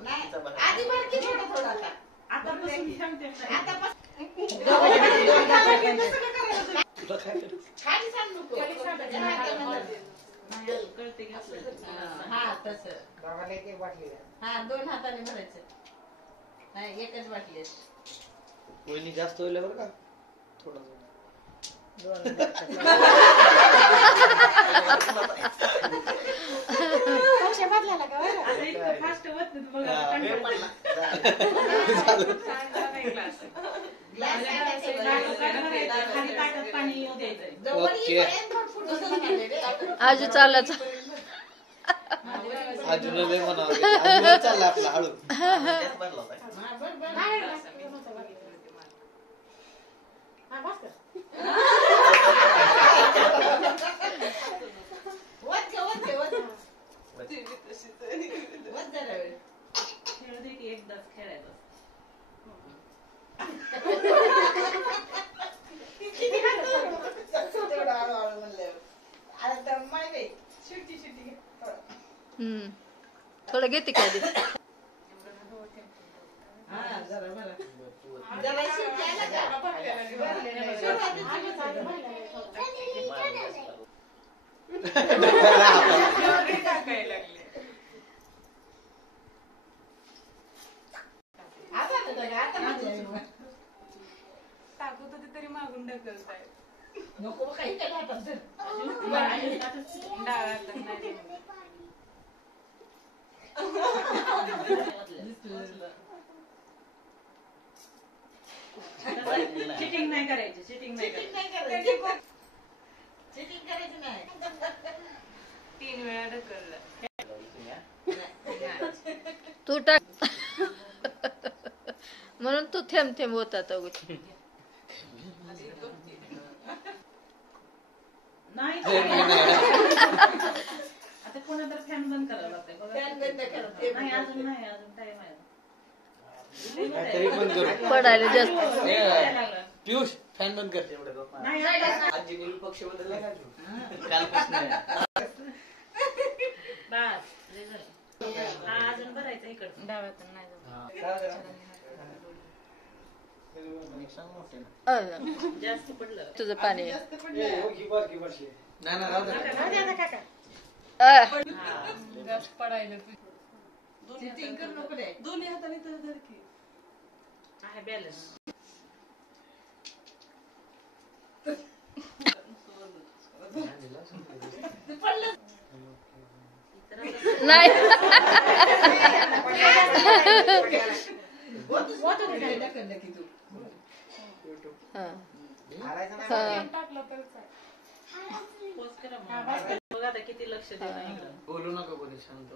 आधी भर की थोडं थोडं आता आतापासून सांगते खाली सांग नको कळते की हा तसं हा 2 हाताने भरायचं नाही एकच वाटली वहिनी जास्त होईल बरं का थोडं फास्ट होत बघा आजू चाललाच अजून लय म्हणावं चालला आपला हळू एकदाच खेळायचं थोडं घेते काय टाकू तर तरी मागून ढकलताय नको काही काय हातात चिटिंग नाही करायची चिटिंग नाही नाही 3 वेळा ढकललं तू टाक म्हणून तू थेंब थेंब होता तो नाही आता कोणा तर फॅन बंद करावं लागतंय नाही अजून टाइम आहे पडायला जास्त पियुष फॅन बंद कर आजी पक्ष बदलला कालपासून बस अजून भरायचं इकडं डाव्यातून नाही जास्त पडलं तुझं पाणी जास्त पडायला दोन्ही हाताने तर धर की आहे बॅलन्स नाही किती लक्ष देणं बोलू नका कोणी शांत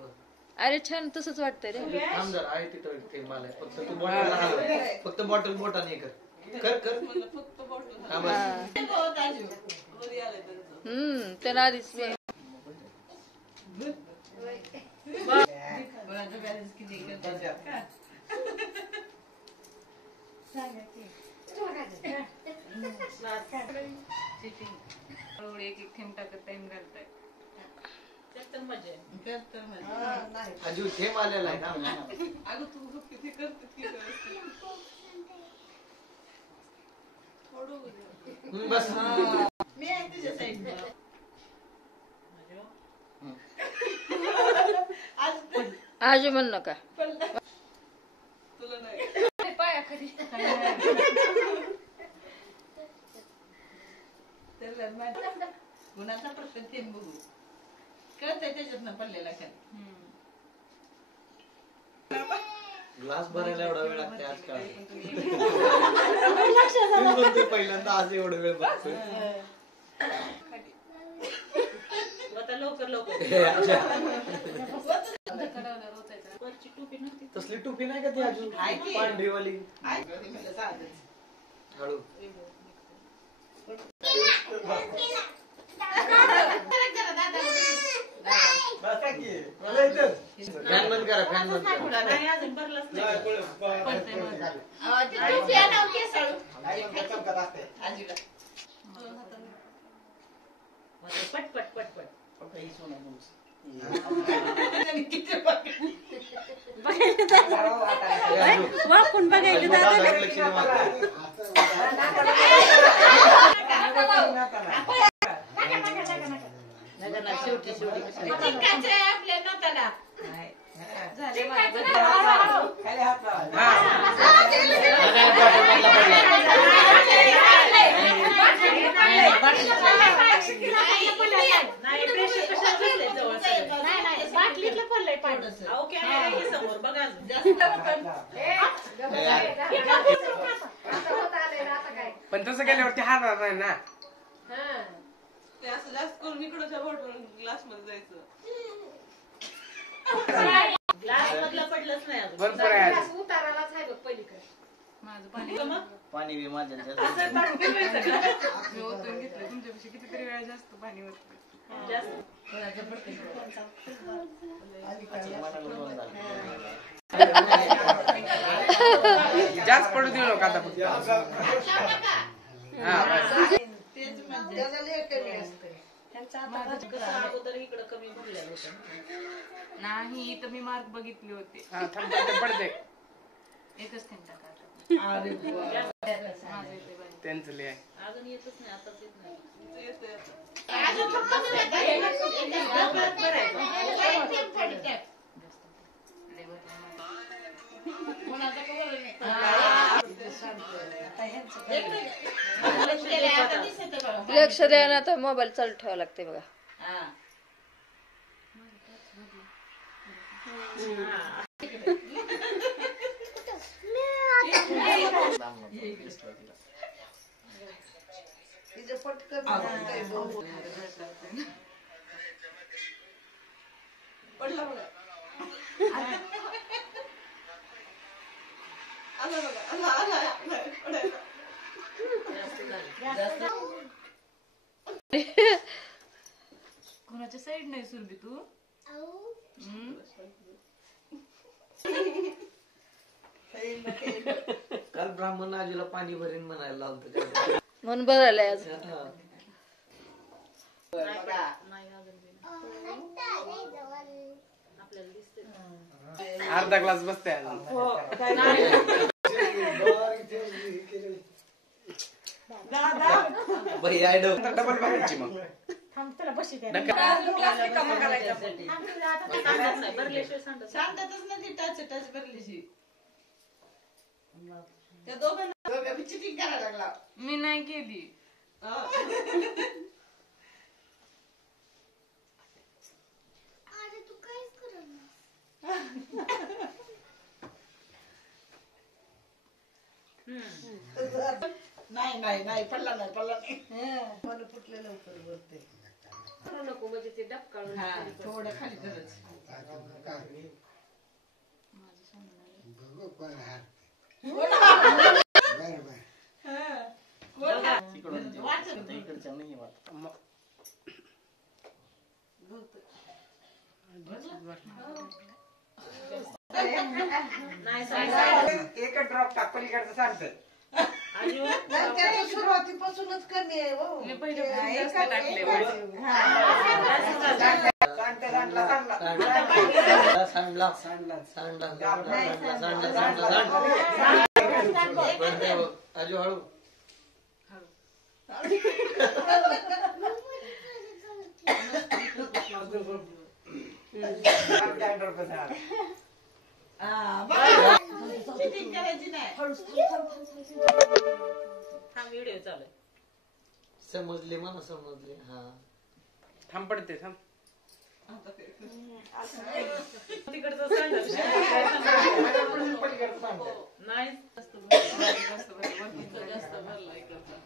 अरे छान तसंच वाटतंय रे थांब जरा आहे तिथं ते मला फक्त तू बॉटल हलव फक्त बॉटल बोटाने कर फक्त बॉटल त्याला आधीच एक थेंब टाकत टाइम घालताय अजून थेंब आलेला आहे ना अगं तू किती करते बस मी आहे तुझ्या साईडला आजू म्हण नका तुला नाही पायाखाली गुणाचा प्रत्येक थेंब बघू कळतंय त्याच्यातनं पडलेला खाली ग्लास भरायला एवढा वेळ लागते आजकाल पहिल्यांदा आज एवढा वेळ बघतोय लवकर तसली टोपी नाही का ती अजून पांढरीवाली हळू फॅन बंद करा फॅन बंद करा पटपट वाकून बघायचं दादा. लक्ष्मी माता. शेवटी आपल्या नाताला बाटलीतलं पडलंय पाणी. समोर बघा पण तसं केल्यावरती हारणार नाही ना. ते असं जास्त करून इकडच्या बॉटल ग्लास मध्ये जायचं. ग्लास मधलं पडलंच नाही अजून. भरपूर आहे. उतारालाच आहे बघ पलीकडे. माझं पाणी पाणी बी माझ्या असं ताट फिरवायचं का? मी ओतून घेतलं तुमच्यापाशी कितीतरी वेळा जास्त पाणी होतं जास्त. जास्त पडू देऊ नका आता फक्त. हा बस. तेच म्हणजे माझं कसं अगोदर इकडं कमी भरलेलं होतं. नाही इथं मी मार्क बघितले होते. हा थांबते पडते. एकच थेंब टाका. अरे वा. माझं येते बाई. त्यांचं लिहाय. अजून येतच नाही आताच येत नाही. येतंय आता. लक्ष द्या ना, तर मोबाईल चालू ठेवावा लागते बघा. पडला बघा. आला बघा. आला पडायला. कोणाच्या साईड नाही सुरभी तू. काल ब्राह्मण आजीला पाणी भरीन म्हणायला लावतं. म्हणून बदललंय आज. नाही अजून बी नाही. आपल्याला दिसते. अर्धा ग्लास बसते डबल भरायची मग. शांततच नाही टच टच भरल्याशी. त्या दोघांना चिटिंग करायला लागला. मी नाही केली. नाही पडला नाही. मला फुटलं लवकर वरते. नको म्हणजे ते डबकाळून. थोडं खाली करत. एक ड्रॉप टाक पलीकडचं सांगतं. सुरुवातीपासूनच कमी आहे. आजू हळू. चिटिंग करायची नाही. हा व्हिडिओ चालू आहे. समजले मला समजले. हा थांब पडते थांब. तिकडचं सांगत नाही. जास्त भरला इकडचा.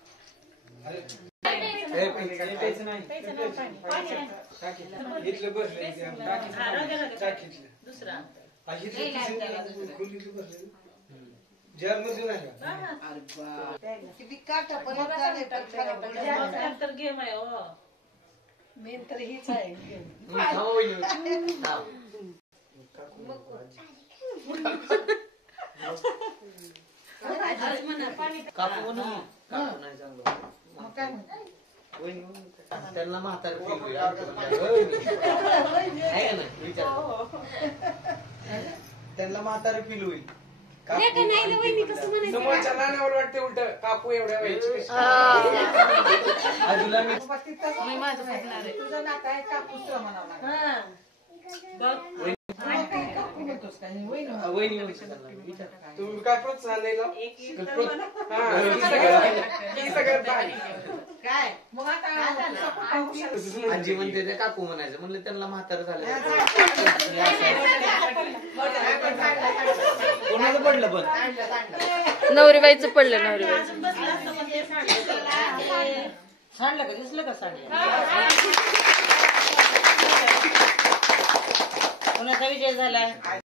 दुसरा तर गेम आहे. मेन तर हीच आहे. कापू नाही चांगलं. त्यांना म्हातारी विचार त्यांना म्हातारं फील होईल. नाही का नाही ना वहिनी कसं म्हणायचं समोरच्या नाण्यावर वाटते उलट काकू एवढ्या व्हायची कशी. आज तुला मी मी माझं बघणार आहे. तुझं नातं आहे कापूस म्हणावं लागेल. काकू म्हणतोस का? वहिनी म्हणतो. वहिनी म्हणते त्यांना. विचार. तुम्ही काय प्रोत्साहन द्यायला हा, ही सगळ्यात भारी. काय मग आता आजी म्हणते ते काकू म्हणायचं म्हणलं त्यांना म्हातारं झालं. कोणाचं पडलं पण नवरीबाईचं पडलं नवरीबाईचं. सांडलं का? दिसलं का सांडलं? कोणाचा विजय झाला?